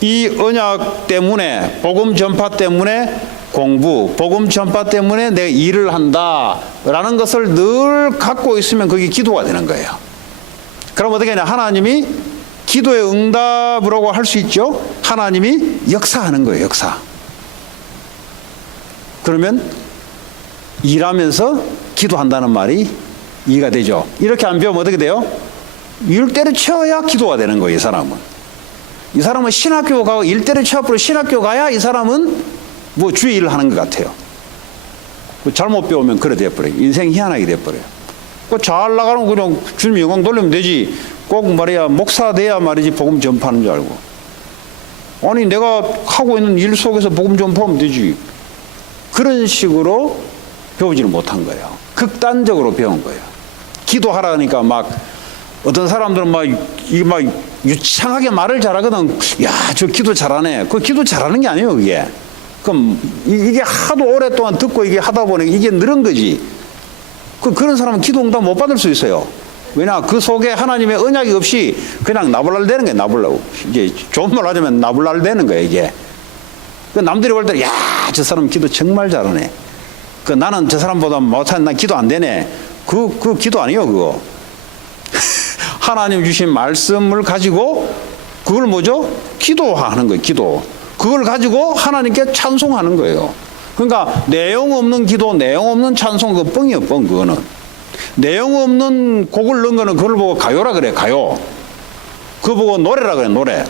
이 언약 때문에, 복음 전파 때문에 공부, 복음 전파 때문에 내 일을 한다라는 것을 늘 갖고 있으면 그게 기도가 되는 거예요. 그럼 어떻게 하냐? 하나님이 기도의 응답이라고 할 수 있죠. 하나님이 역사하는 거예요. 역사. 그러면 일하면서 기도한다는 말이 이해가 되죠. 이렇게 안 배우면 어떻게 돼요? 일 때려쳐야 기도가 되는 거예요. 이 사람은. 이 사람은 신학교 가고 일 때려쳐버려 신학교 가야 이 사람은 뭐 주의 일을 하는 것 같아요. 잘못 배우면 그래 돼버려요. 인생이 희한하게 돼버려요. 잘 나가는 거 그냥 주님 영광 돌리면 되지. 꼭 말이야 목사 돼야 말이지 복음 전파하는 줄 알고. 아니 내가 하고 있는 일 속에서 복음 전파하면 되지. 그런 식으로 배우지를 못한 거예요. 극단적으로 배운 거예요. 기도하라 하니까 막 어떤 사람들은 막 유창하게 말을 잘하거든. 야, 저 기도 잘하네. 그 기도 잘하는 게 아니에요, 그게. 그럼 이게 하도 오랫동안 듣고 이게 하다 보니 이게 늘은 거지. 그런 사람은 기도 응답 못 받을 수 있어요. 왜냐, 그 속에 하나님의 언약이 없이 그냥 나불날 되는 거예요. 나불나고. 이제 좋은 말 하자면 나불날 되는 거예요, 이게. 남들이 볼 때, 야, 저 사람 기도 정말 잘하네. 나는 저 사람보다 못하는, 난 기도 안 되네. 그 기도 아니에요, 그거. 하나님 주신 말씀을 가지고 그걸 뭐죠? 기도하는 거예요, 기도. 그걸 가지고 하나님께 찬송하는 거예요. 그러니까 내용 없는 기도, 내용 없는 찬송, 그거 뻥이에요, 뻥, 그거는. 내용 없는 곡을 넣은 거는 그걸 보고 가요라 그래, 가요. 그거 보고 노래라 그래, 노래.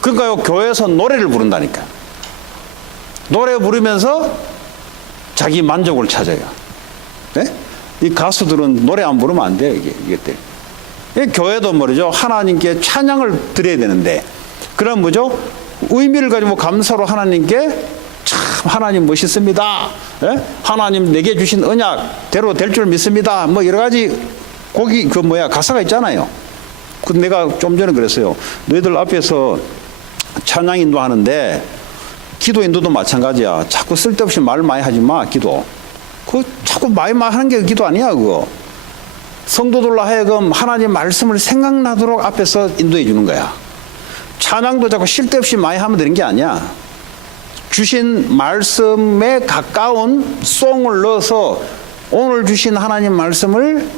그러니까요, 교회에서 노래를 부른다니까. 노래 부르면서 자기 만족을 찾아요. 네? 이 가수들은 노래 안 부르면 안 돼요, 이것들. 교회도 말이죠, 하나님께 찬양을 드려야 되는데, 그럼 뭐죠? 의미를 가지고 감사로 하나님께 참 하나님 멋있습니다. 예? 하나님 내게 주신 언약대로 될 줄 믿습니다. 뭐 여러 가지 곡이 가사가 있잖아요. 내가 좀 전에 그랬어요. 너희들 앞에서 찬양 인도하는데 기도 인도도 마찬가지야. 자꾸 쓸데없이 말 많이 하지 마, 기도. 자꾸 많이 하는 게 기도 아니야, 그거. 성도들로 하여금 하나님 말씀을 생각나도록 앞에서 인도해 주는 거야. 찬양도 자꾸 쓸데없이 많이 하면 되는 게 아니야. 주신 말씀에 가까운 송을 넣어서 오늘 주신 하나님 말씀을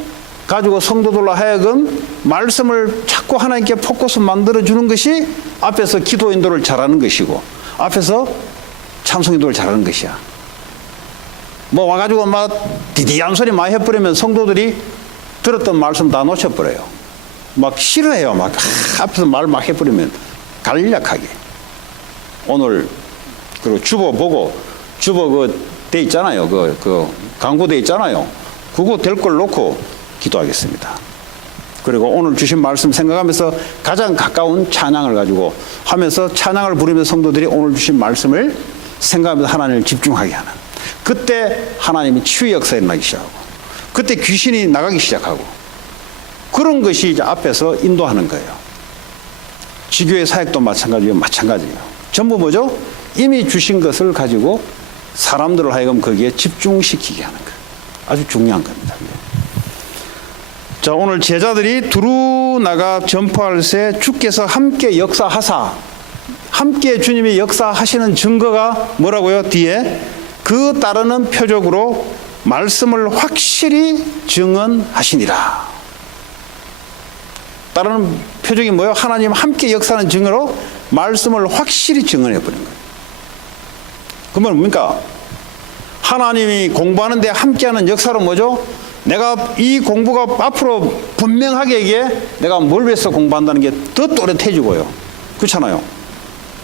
가지고 성도들로 하여금 말씀을 자꾸 하나님께 포커스 만들어 주는 것이 앞에서 기도 인도를 잘하는 것이고, 앞에서 찬송 인도를 잘하는 것이야. 와가지고 디디한 소리 많이 해버리면 성도들이 들었던 말씀 다 놓쳐버려요. 싫어해요. 앞에서 말 막 해버리면 간략하게. 오늘 그리고 주보 보고, 주보 돼 있잖아요. 광고 돼 있잖아요. 그거 될 걸 놓고 기도하겠습니다. 그리고 오늘 주신 말씀 생각하면서 가장 가까운 찬양을 가지고 하면서 찬양을 부르면서 성도들이 오늘 주신 말씀을 생각하면서 하나님을 집중하게 하는. 그때 하나님이 치유 역사에 일어나기 시작하고, 그때 귀신이 나가기 시작하고, 그런 것이 이제 앞에서 인도하는 거예요. 지교의 사역도 마찬가지예요. 전부 뭐죠? 이미 주신 것을 가지고 사람들을 하여금 거기에 집중시키게 하는 거예요. 아주 중요한 겁니다. 자, 오늘 제자들이 두루 나가 전파할새 주께서 함께 역사하사, 함께 주님이 역사하시는 증거가 뭐라고요? 뒤에 그 따르는 표적으로 말씀을 확실히 증언하시니라. 따르는 표적이 뭐예요? 하나님 함께 역사하는 증거로 말씀을 확실히 증언해 버린 거예요. 그러면 뭡니까? 하나님이 공부하는데 함께하는 역사로 뭐죠? 내가 이 공부가 앞으로 분명하게 이게 내가 뭘 위해서 공부한다는 게 더 또렷해지고요. 그렇잖아요.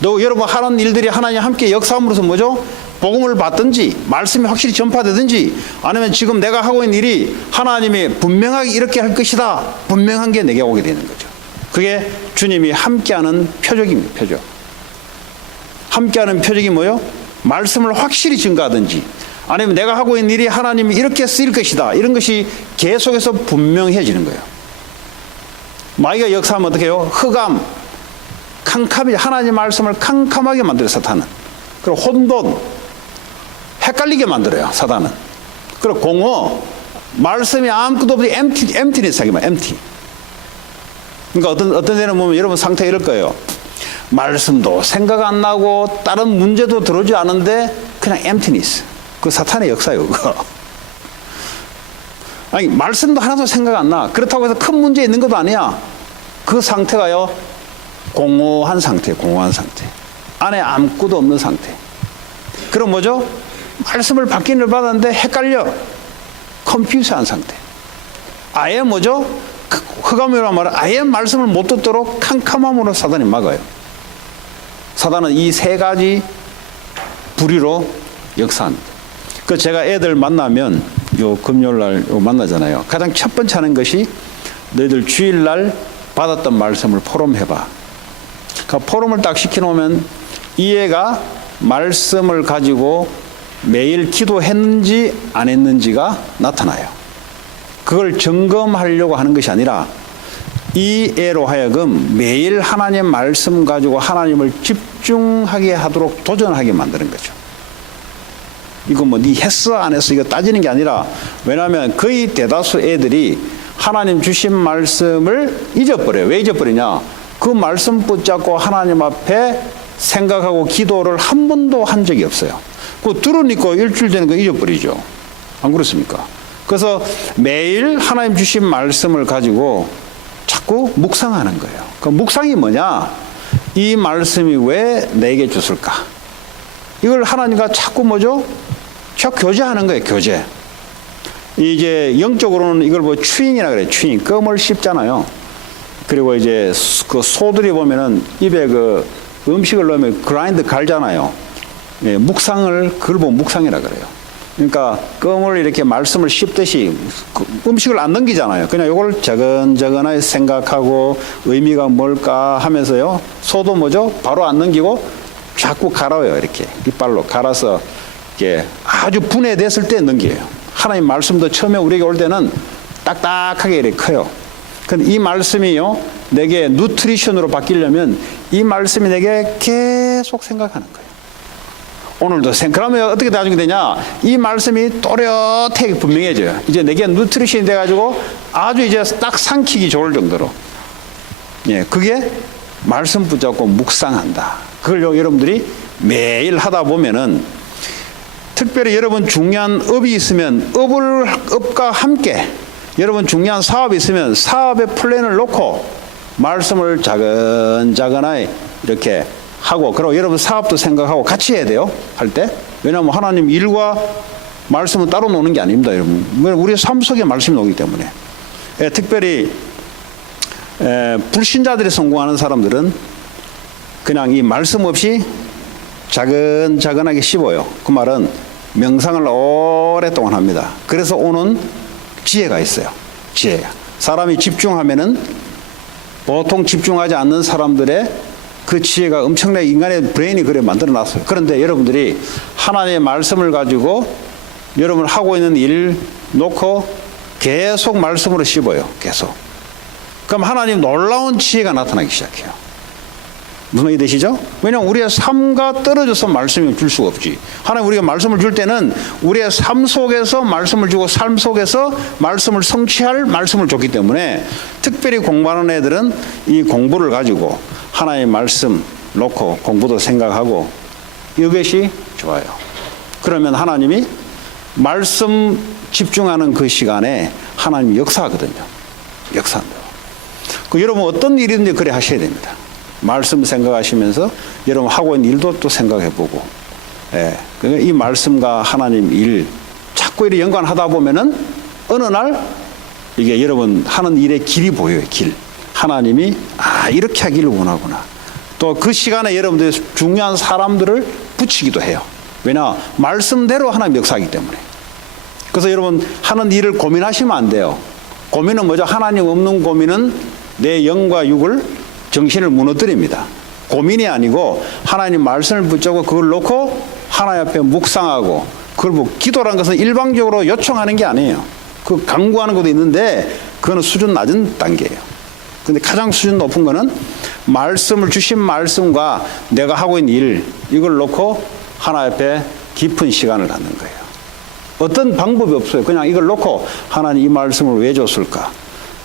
여러분 하는 일들이 하나님 함께 역사함으로써 뭐죠? 복음을 받든지 말씀이 확실히 전파되든지, 아니면 지금 내가 하고 있는 일이 하나님이 분명하게 이렇게 할 것이다, 분명한 게 내게 오게 되는 거죠. 그게 주님이 함께하는 표적입니다. 표적. 함께하는 표적이 뭐예요? 말씀을 확실히 증가하든지, 아니면 내가 하고 있는 일이 하나님이 이렇게 쓰일 것이다, 이런 것이 계속해서 분명해지는 거예요. 마귀가 역사하면 어떻게 해요? 흑암, 캄캄이, 하나님 말씀을 캄캄하게 만들어요, 사탄은. 그리고 혼돈, 헷갈리게 만들어요, 사단은. 그리고 공허, 말씀이 아무것도 없이 emptiness 하기만, empty. 그러니까 어떤 데는 보면 여러분 상태가 이럴 거예요. 말씀도 생각 안 나고 다른 문제도 들어오지 않은데 그냥 emptiness. 그 사탄의 역사예요, 그거. 아니, 말씀도 하나도 생각 안 나. 그렇다고 해서 큰 문제 있는 것도 아니야. 그 상태가요, 공허한 상태, 공허한 상태. 안에 아무것도 없는 상태. 그럼 뭐죠? 말씀을 받기를 받았는데 헷갈려. 컨퓨즈한 상태. 아예 뭐죠? 흑암이란 말은 아예 말씀을 못 듣도록 캄캄함으로 사단이 막아요. 사단은 이 세 가지 부류로 역사합니다. 그 제가 애들 만나면 요 금요일날 만나잖아요. 가장 첫 번째 하는 것이 너희들 주일날 받았던 말씀을 포럼해봐. 그 포럼을 딱 시켜놓으면 이 애가 말씀을 가지고 매일 기도했는지 안 했는지가 나타나요. 그걸 점검하려고 하는 것이 아니라 이 애로 하여금 매일 하나님 말씀 가지고 하나님을 집중하게 하도록 도전하게 만드는 거죠. 이거 뭐 네 했어 안 했어 이거 따지는 게 아니라, 왜냐하면 거의 대다수 애들이 하나님 주신 말씀을 잊어버려요. 왜 잊어버리냐? 그 말씀 붙잡고 하나님 앞에 생각하고 기도를 한 번도 한 적이 없어요. 그 들으니까 일주일 되는 거 잊어버리죠. 안 그렇습니까? 그래서 매일 하나님 주신 말씀을 가지고 자꾸 묵상하는 거예요. 그 묵상이 뭐냐? 이 말씀이 왜 내게 줬을까? 이걸 하나님과 자꾸 뭐죠? 자꾸 교제하는 거예요. 교제. 이제 영적으로는 이걸 뭐 추잉이라 그래요. 추잉. 껌을 씹잖아요. 그리고 이제 그 소들이 보면은 입에 그 음식을 넣으면 그라인드 갈잖아요. 예, 묵상을, 그걸 보면 묵상이라 그래요. 그러니까 껌을 이렇게 말씀을 씹듯이 음식을 안 넘기잖아요. 그냥 이걸 저근저근하게 생각하고 의미가 뭘까 하면서요. 소도 뭐죠? 바로 안 넘기고 자꾸 갈아요. 이렇게 이빨로 갈아서 이렇게 아주 분해됐을 때 넘겨요. 하나님 말씀도 처음에 우리에게 올 때는 딱딱하게 이렇게 커요. 근데 이 말씀이요, 내게 누트리션으로 바뀌려면 이 말씀이 내게 계속 생각하는 거예요. 오늘도 그러면 어떻게 나중에 되냐? 이 말씀이 또렷하게 분명해져요. 이제 내게 누트리션이 돼가지고 아주 이제 딱 삼키기 좋을 정도로. 예, 그게 말씀 붙잡고 묵상한다. 그걸 여러분들이 매일 하다 보면은, 특별히 여러분 중요한 업이 있으면 업과 함께, 여러분 중요한 사업이 있으면 사업의 플랜을 놓고 말씀을 자근자근하게 이렇게 하고, 그리고 여러분 사업도 생각하고 같이 해야 돼요. 할 때. 왜냐하면 하나님 일과 말씀은 따로 노는 게 아닙니다, 여러분. 우리의 삶 속에 말씀이 오기 때문에. 특별히 불신자들이 성공하는 사람들은 그냥 이 말씀 없이 자근자근하게 씹어요. 그 말은 명상을 오랫동안 합니다. 그래서 오는 지혜가 있어요. 지혜가. 사람이 집중하면은 보통 집중하지 않는 사람들의 그 지혜가 엄청나게 인간의 브레인이 그래 만들어 놨어요. 그런데 여러분들이 하나님의 말씀을 가지고 여러분 하고 있는 일 놓고 계속 말씀으로 씹어요. 계속. 그럼 하나님 놀라운 지혜가 나타나기 시작해요. 무슨 말이 되시죠? 왜냐하면 우리의 삶과 떨어져서 말씀을 줄 수가 없지. 하나님 우리가 말씀을 줄 때는 우리의 삶 속에서 말씀을 주고 삶 속에서 말씀을 성취할 말씀을 줬기 때문에, 특별히 공부하는 애들은 이 공부를 가지고 하나님의 말씀 놓고 공부도 생각하고 이것이 좋아요. 그러면 하나님이 말씀 집중하는 그 시간에 하나님이 역사하거든요. 역사한다. 여러분 어떤 일이든지 그래 하셔야 됩니다. 말씀 생각하시면서 여러분 하고 있는 일도 또 생각해보고, 예, 이 말씀과 하나님 일 자꾸 이렇게 연관하다 보면은 어느 날 이게 여러분 하는 일의 길이 보여요. 길. 하나님이 이렇게 하기를 원하구나. 또 그 시간에 여러분들이 중요한 사람들을 붙이기도 해요. 왜냐? 말씀대로 하나님 역사하기 때문에. 그래서 여러분 하는 일을 고민하시면 안 돼요. 고민은 뭐죠? 하나님 없는 고민은 내 영과 육을, 정신을 무너뜨립니다. 고민이 아니고 하나님 말씀을 붙잡고 그걸 놓고 하나님 앞에 묵상하고, 그걸 뭐 기도라는 것은 일방적으로 요청하는 게 아니에요. 그 간구하는 것도 있는데 그거는 수준 낮은 단계예요. 근데 가장 수준 높은 거는 말씀을 주신 말씀과 내가 하고 있는 일, 이걸 놓고 하나님 앞에 깊은 시간을 갖는 거예요. 어떤 방법이 없어요. 그냥 이걸 놓고 하나님 이 말씀을 왜 줬을까?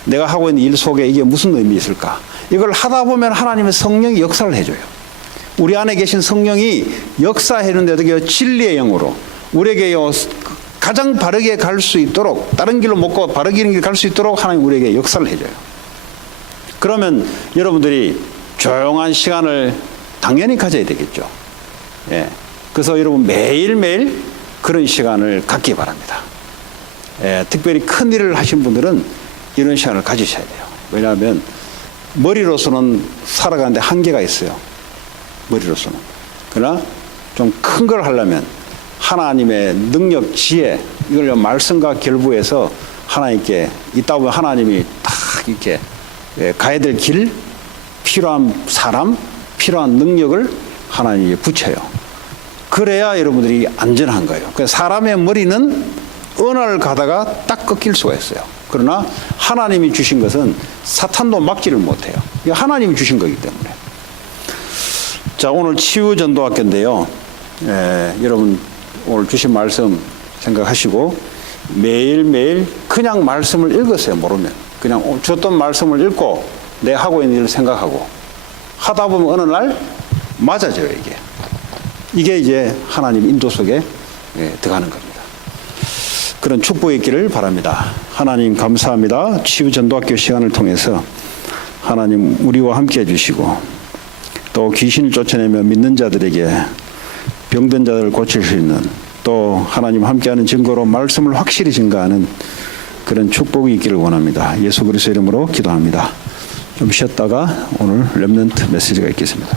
내가 하고 있는 일 속에 이게 무슨 의미 있을까? 이걸 하다 보면 하나님의 성령이 역사를 해줘요. 우리 안에 계신 성령이 역사해주는데 어떻게 진리의 영으로 우리에게요 가장 바르게 갈 수 있도록, 다른 길로 못 가고 바르게 길 갈 수 있도록 하나님 우리에게 역사를 해줘요. 그러면 여러분들이 조용한 시간을 당연히 가져야 되겠죠. 예. 그래서 여러분 매일매일 그런 시간을 갖기 바랍니다. 예. 특별히 큰 일을 하신 분들은 이런 시간을 가지셔야 돼요. 왜냐하면 머리로서는 살아가는데 한계가 있어요. 머리로서는. 그러나 좀 큰 걸 하려면 하나님의 능력, 지혜, 이걸 말씀과 결부해서 하나님께 있다 보면 하나님이 딱 이렇게 가야 될 길, 필요한 사람, 필요한 능력을 하나님이 붙여요. 그래야 여러분들이 안전한 거예요. 그래서 사람의 머리는 어느 날 가다가 딱 꺾일 수가 있어요. 그러나 하나님이 주신 것은 사탄도 막지를 못해요. 이게 하나님이 주신 거기 때문에. 자, 오늘 치유전도학교인데요. 여러분 오늘 주신 말씀 생각하시고 매일매일 그냥 말씀을 읽으세요. 모르면 그냥 줬던 말씀을 읽고 내 하고 있는 일을 생각하고 하다 보면 어느 날 맞아져요. 이게 이제 하나님 인도 속에 들어가는 겁니다. 그런 축복이 있기를 바랍니다. 하나님 감사합니다. 치유전도학교 시간을 통해서 하나님 우리와 함께 해주시고 또 귀신을 쫓아내며 믿는 자들에게 병든 자들을 고칠 수 있는 또 하나님 함께하는 증거로 말씀을 확실히 증거하는 그런 축복이 있기를 원합니다. 예수 그리스도 이름으로 기도합니다. 좀 쉬었다가 오늘 렘넌트 메시지가 있겠습니다.